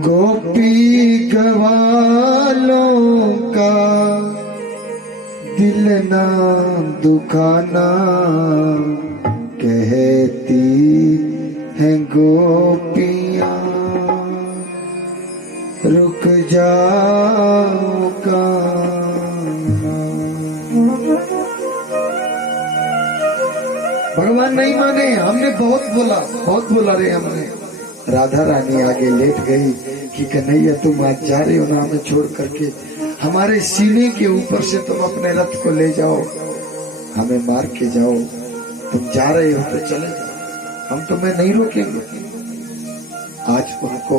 गोपी गवालों का दिल ना दुखाना, कहती हैं गोपियां रुक जाओ कान्हा। भगवान नहीं माने, हमने बहुत बोला रे हमने। राधा रानी आगे लेट गई कि कन्हैया तुम आज जा रहे हो ना हमें छोड़ करके, हमारे सीने के ऊपर से तुम अपने रथ को ले जाओ, हमें मार के जाओ। तुम जा रहे हो तो चले जाओ, हम तुम्हें नहीं रोकेंगे। आज उनको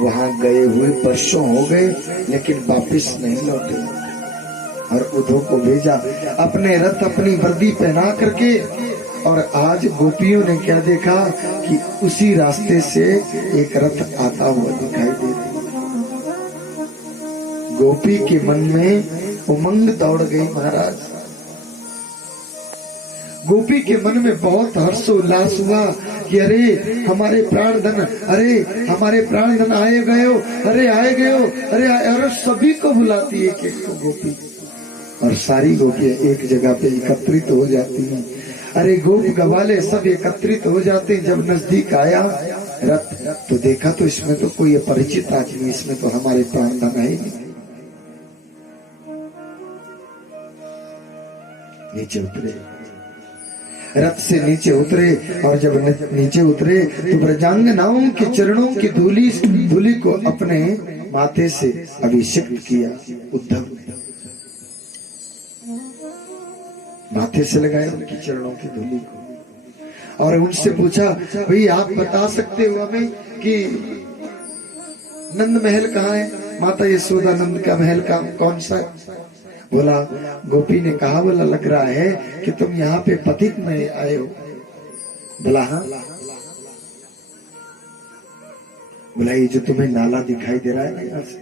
वहां गए हुए वर्षों हो गए लेकिन वापिस नहीं लौटे, और उद्धव को भेजा अपने रथ अपनी वर्दी पहना करके। और आज गोपियों ने क्या देखा कि उसी रास्ते से एक रथ आता हुआ दिखाई दे रहा। गोपी के मन में उमंग दौड़ गई महाराज। गोपी के मन में बहुत हर्षोल्लास हुआ कि अरे हमारे प्राणधन, अरे हमारे प्राणधन आए गए हो, अरे आए गए हो, अरे सभी को बुलाती है एक को गोपी, और सारी गोपियां एक जगह पे एकत्रित हो जाती हैं। अरे गोप गवाले सब एकत्रित हो जाते हैं। जब नजदीक आया रथ तो देखा तो इसमें तो कोई अपरिचित आदमी, इसमें तो हमारे प्राणधन है नहीं। नीचे उतरे, रथ से नीचे उतरे, और जब नीचे उतरे तो ब्रजांगनाओं के चरणों की धूली को अपने माथे से अभिषेक किया। उद्धव ने माथे से लगाया उनकी चरणों की धूली को, और उनसे पूछा भाई आप बता सकते हो हमें कि नंद महल कहाँ है, माता यशोदा नंद का महल का कौन सा है? बोला, गोपी ने कहा, बोला लग रहा है कि तुम यहाँ पे पथिक में आए हो। बोला हाँ। बोला ये जो तुम्हें नाला दिखाई दे रहा है ना, यहाँ से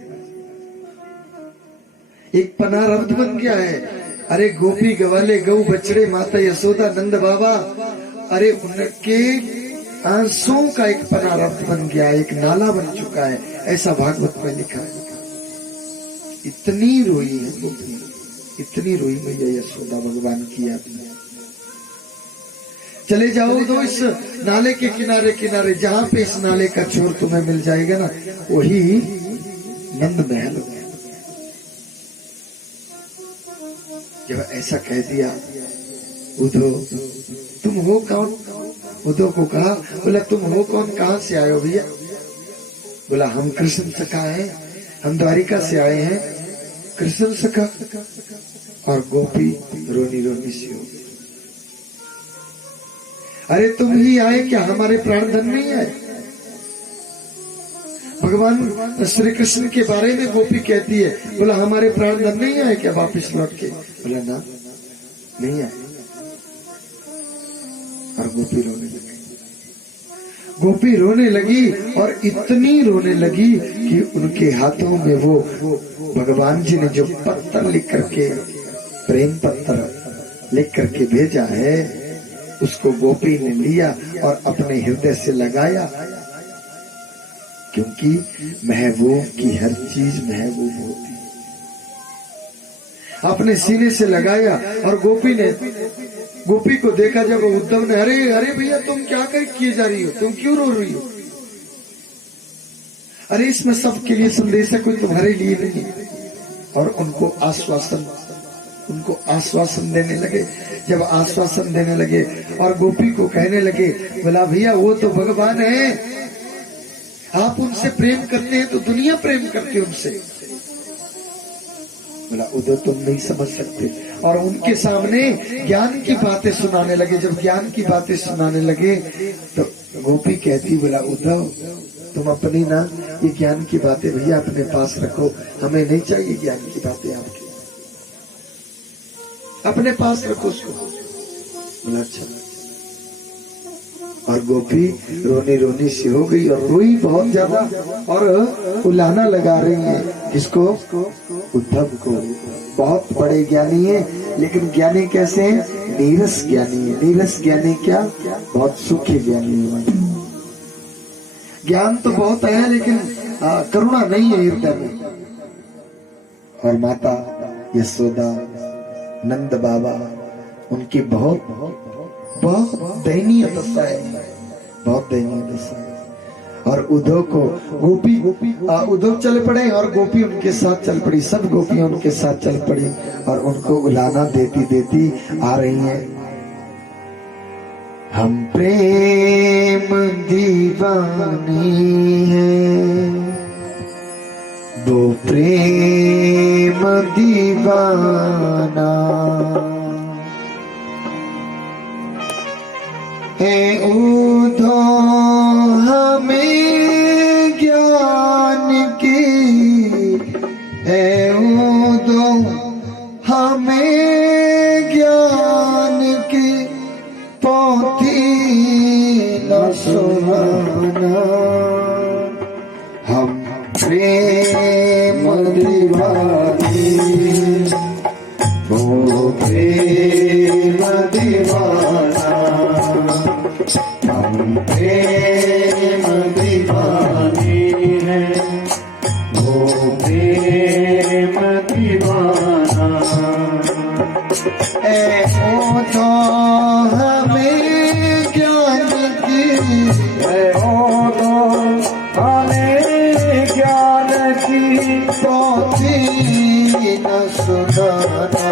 एक पनारब्ध बन गया है। अरे गोपी गवाले गौ बछड़े माता यशोदा नंद बाबा, अरे उनके आंसुओं का एक पनारब्ध बन गया, एक नाला बन चुका है, ऐसा भागवत में लिखा है। इतनी रोई है गोपी, इतनी रोई मैया यशोदा भगवान की याद में। चले जाओ तो इस नाले के किनारे किनारे, जहां पे इस नाले का छोर तुम्हें मिल जाएगा ना, वही नंद महल। जब ऐसा कह दिया, उद्धव तुम हो कौन? उद्धव को कहा, बोला तुम हो कौन, कहां से आए हो भैया? बोला हम कृष्ण सखा हैं, हम द्वारिका से आए हैं। कृष्ण सखा? और गोपी रोनी रोनी सी हो गई। अरे तुम ही आए क्या, हमारे प्राणधन नहीं आए? भगवान श्री कृष्ण के बारे में गोपी कहती है, बोला हमारे प्राणधन नहीं आए क्या वापिस लौट के? बोला ना, नहीं आए। और गोपी रोने लगी। गोपी रोने लगी, और इतनी रोने लगी कि उनके हाथों में वो भगवान जी ने जो पत्थर लिख करके, प्रेम पत्थर लिख करके भेजा है, उसको गोपी ने लिया और अपने हृदय से लगाया। क्योंकि महबूब की हर चीज महबूब होती है। अपने सीने से लगाया, और गोपी को देखा जब उद्धव ने, अरे अरे भैया तुम क्या किए जा रही हो, तुम क्यों रो रही हो? अरे इसमें सबके लिए संदेश है, कोई तुम्हारे लिए नहीं। और उनको आश्वासन देने लगे। जब आश्वासन देने लगे और गोपी को कहने लगे, बोला भैया वो तो भगवान है, आप उनसे प्रेम करते हैं तो दुनिया प्रेम करती है उनसे। बोला उधर तुम नहीं समझ सकते। और उनके सामने ज्ञान की बातें सुनाने लगे। जब ज्ञान की बातें सुनाने लगे तो गोपी कहती, बोला उद्धव तुम अपनी ना ये ज्ञान की बातें भैया अपने पास रखो, हमें नहीं चाहिए ज्ञान की बातें आपकी, अपने पास रखो उसको। बोला अच्छा। और गोपी रोनी रोनी सी हो गई, और रोई बहुत ज्यादा, और उलाना लगा रही है। किसको? उद्धव को। बहुत बड़े ज्ञानी है, लेकिन ज्ञानी कैसे हैं? नीरस ज्ञानी है। नीरस ज्ञानी क्या? बहुत सूखे ज्ञानी है। ज्ञान तो बहुत है लेकिन करुणा नहीं है हृदय में। और माता यशोदा, नंद बाबा, उनकी बहुत बहुत दयनीय दशा है, बहुत दयनीय दशा है। और उद्धव को गोपी उद्धव चल पड़े और गोपी उनके साथ चल पड़ी, सब गोपियां उनके साथ चल पड़ी और उनको उलाना देती देती आ रही हैं। हम प्रेम दीवानी हैं, वो प्रेम दीवाना है। उद्धव हमें ज्ञान की है, उद्धव हमें ज्ञान की पोथी न सुनाना। हम प्रेम दीवानी, वो प्रेम दीवाना, हम प्रेम दीवानी हैं, वो प्रेम दीवाना। ए ओ तो हमें ज्ञान की है, ओ तो हमें ज्ञान की पोथी न सुनाना।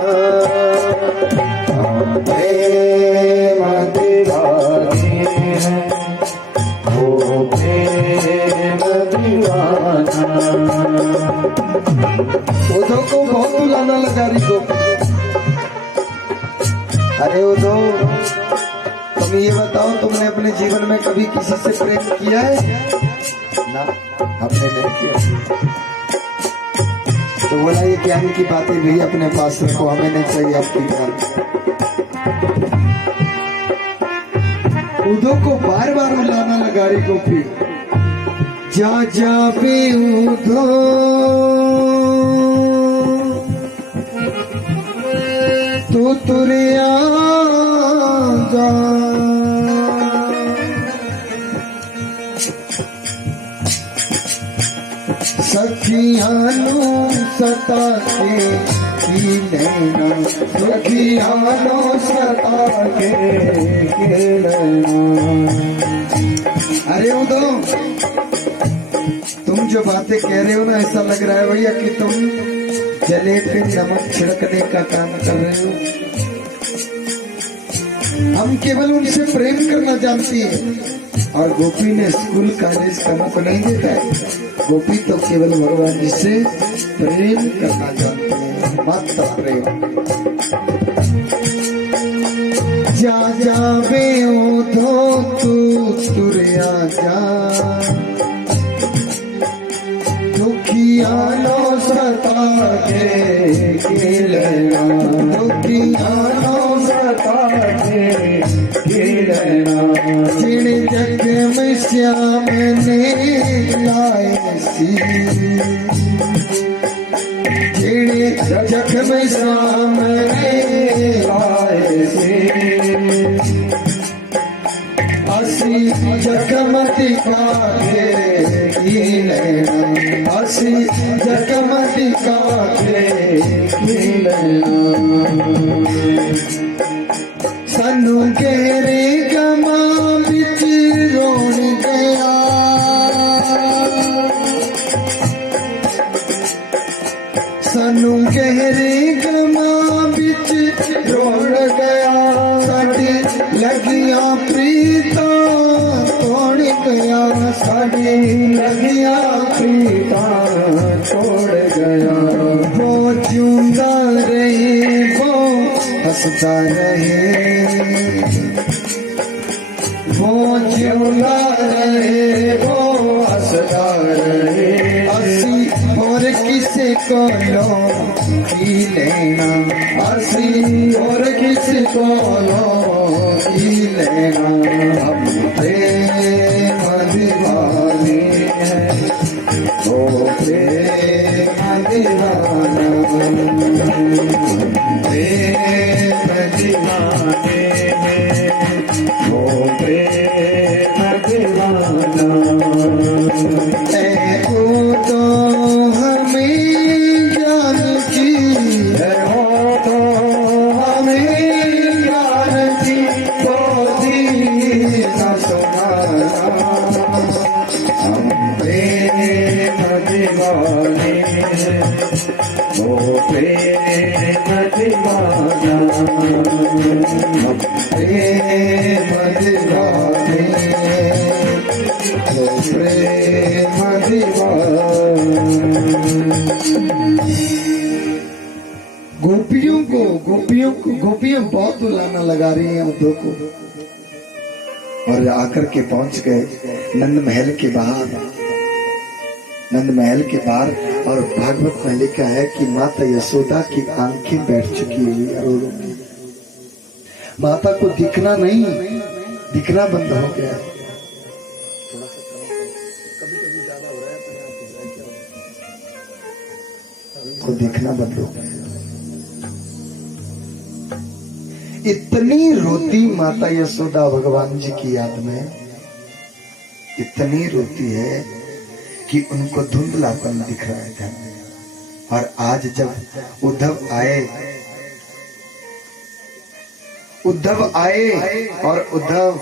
हम प्रेम दीवानी हैं, वो प्रेम दीवाना। उद्धव को बहुत बुलाना लगा रही को। अरे उद्धव, तुम ये बताओ, तुमने अपने जीवन में कभी किसी से प्रेम किया है? ना, हमने नहीं किया। तो बोला ये ज्ञान की बातें भी अपने पास रखो, हमें नहीं चाहिए आपकी ज्ञान। उद्धव को बार बार बुलाना लगा रही गोपी। जा जा बे उद्धव, तू तुरिया जा, सखियानु सता के की नैना, सखियानु सता के नैना। अरे उद्धव, तुम जो बातें कह रहे हो ना, ऐसा लग रहा है भैया कि तुम जले पे नमक छिड़कने का काम कर रहे हो। हम केवल उनसे प्रेम करना जानती है, और गोपी ने स्कूल कॉलेज का मुख नहीं देखा है। गोपी तो केवल भगवान जी से प्रेम करना जानते हैं, मात्र प्रेम। जा जा बे उद्धव तू तुरिया जा, दुखियानो सता के लेना, दुखियानो सता के लेना। जिन जख्म श्याम ने लाए सी, जिन जख्म श्याम ने लाए सी, असी जख्म दिखा के लेना, असी जख्म दिखा के लेना। सानू घेरे गमा बिच रोण गया, सानू घेरे गमा बिच रोण गया। साडी लगिया प्रीता तोड़ गया, साडी लगिया प्रीता छोड़ गया। वो जिंदा रहे, वो हंसता रहे, वो जिंदा रहे, वो हंसता रहे। असी और किसी को लो की लेना, असी और किसी को लो की लेना। हम प्रेम दीवाने हैं, वो प्रेम दीवाना, प्रेम दीवाने हैं, वो प्रेम दीवाना। वो प्रेम दीवाना, हम प्रेम दीवाने, वो प्रेम दीवाना। गोपियां बहुत बुलाना लगा रही हैं उद्धव को, और आकर के पहुंच गए नंद महल के बाहर। नंद महल के बाहर, और भागवत में लिखा है कि माता यशोदा की आंखें बैठ चुकी हुई रो की। माता को दिखना नहीं, दिखना बंद हो गया। कभी ज्यादा हो रहा है को दिखना बंद हो गया। इतनी रोती माता यशोदा भगवान जी की याद में, इतनी रोती है कि उनको धुंधलापन दिख रहा है घर में। और आज जब उद्धव आए और उद्धव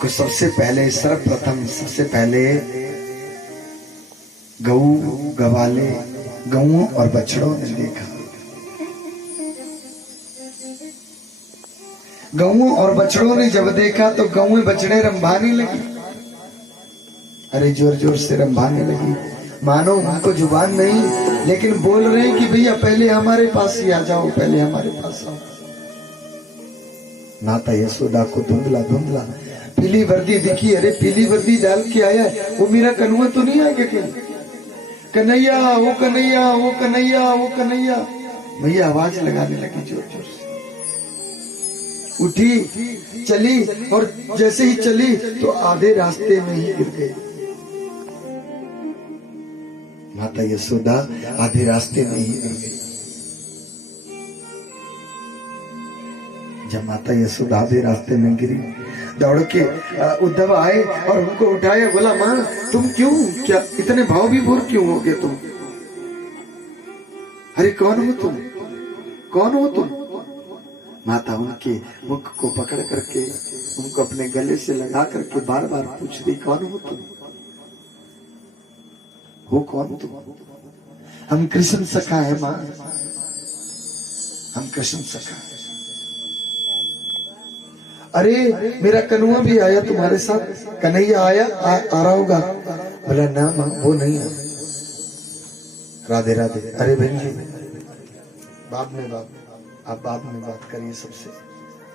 को सबसे पहले, सर्वप्रथम सबसे पहले गऊ और बछड़ों ने देखा। गऊ और बछड़ों ने जब देखा तो गऊ बछड़े रंभाने लगी। अरे जोर जोर से रंभाने लगी, मानो उनको जुबान नहीं, लेकिन बोल रहे हैं कि भैया पहले हमारे पास ही आ जाओ, पहले हमारे पास आओ। माता यशोदा को धुंधला पीली वर्दी दिखी। अरे पीली वर्दी डाल के आया है, वो मेरा कन्हैया तो नहीं आएगा क्या? कन्हैया, वो कन्हैया, वो कन्हैया, वो कन्हैया। भैया आवाज लगाने लगी जोर जोर से। उठी, चली, और जैसे ही चली तो आधे रास्ते में ही गिर गई। माता यशोदा आधे रास्ते में ही गिर गई। जब माता यशोदा आधे रास्ते में गिरी, दौड़ के उद्धव आए और उनको उठाया। बोला, मां तुम क्यों, क्या इतने भाव विभोर क्यों हो गए तुम? अरे कौन हो तुम, कौन हो तुम? माता उनके मुख को पकड़ करके उनको अपने गले से लगा करके बार बार पूछ रही, कौन हो तुम, हो कौन तुम? हम कृष्ण सखा है मां, हम कृष्ण सखा है। अरे मेरा कन्हैया भी आया तुम्हारे साथ, कन्हैया आया आ रहा होगा। बोला ना मां, वो नहीं है। राधे राधे। अरे बहन जी, बाद में आप बाद में बात करिए सबसे,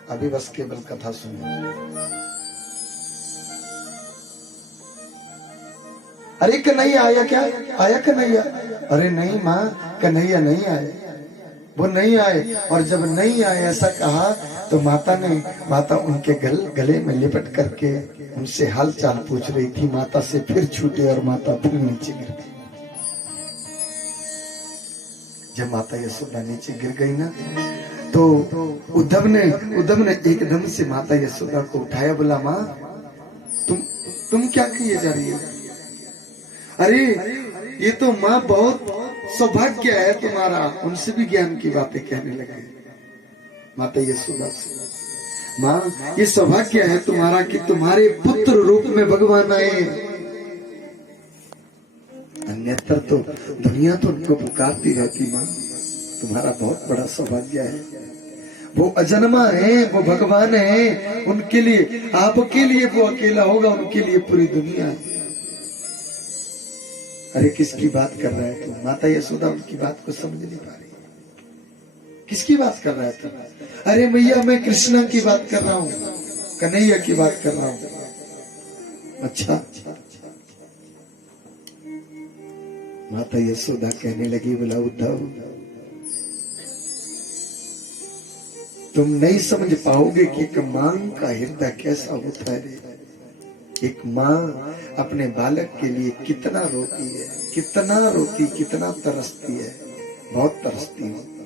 अभी बस केवल कथा सुनिए। अरे कन्हैया आया क्या? आया कन्हैया? अरे नहीं माँ, कन्हैया नहीं आए, वो नहीं आए। और जब नहीं आए ऐसा कहा तो माता उनके गले में लिपट करके उनसे हाल चाल पूछ रही थी। माता से फिर छूटे और माता फिर नीचे गिर गई। जब माता यशोदा नीचे गिर गई ना, तो उद्धव ने एकदम से माता यशोदा को उठाया। बोला, माँ तुम क्या किए जा रही हो? अरे ये तो माँ बहुत सौभाग्य है तुम्हारा। उनसे भी ज्ञान की बातें कहने लगे माता यशोदा से। माँ ये सौभाग्य है तुम्हारा कि तुम्हारे पुत्र रूप में भगवान आए। अन्यत्र तो दुनिया तो उनको पुकारती रहती। माँ तुम्हारा बहुत बड़ा सौभाग्य है, वो अजन्मा है, वो भगवान है। उनके लिए, आपके लिए वो अकेला होगा, उनके लिए पूरी दुनिया है। अरे किसकी बात कर रहा है तू? माता यशोदा उनकी बात को समझ नहीं पा रही। किसकी बात कर रहा है तू? अरे मैया मैं कृष्णा की बात कर रहा हूँ, कन्हैया की बात कर रहा हूँ। अच्छा। माता यशोदा कहने लगी, बोला उद्धव तुम नहीं समझ पाओगे कि एक मां का हृदय कैसा होता है। एक माँ अपने बालक के लिए कितना रोती है, कितना तरसती है, बहुत तरसती है।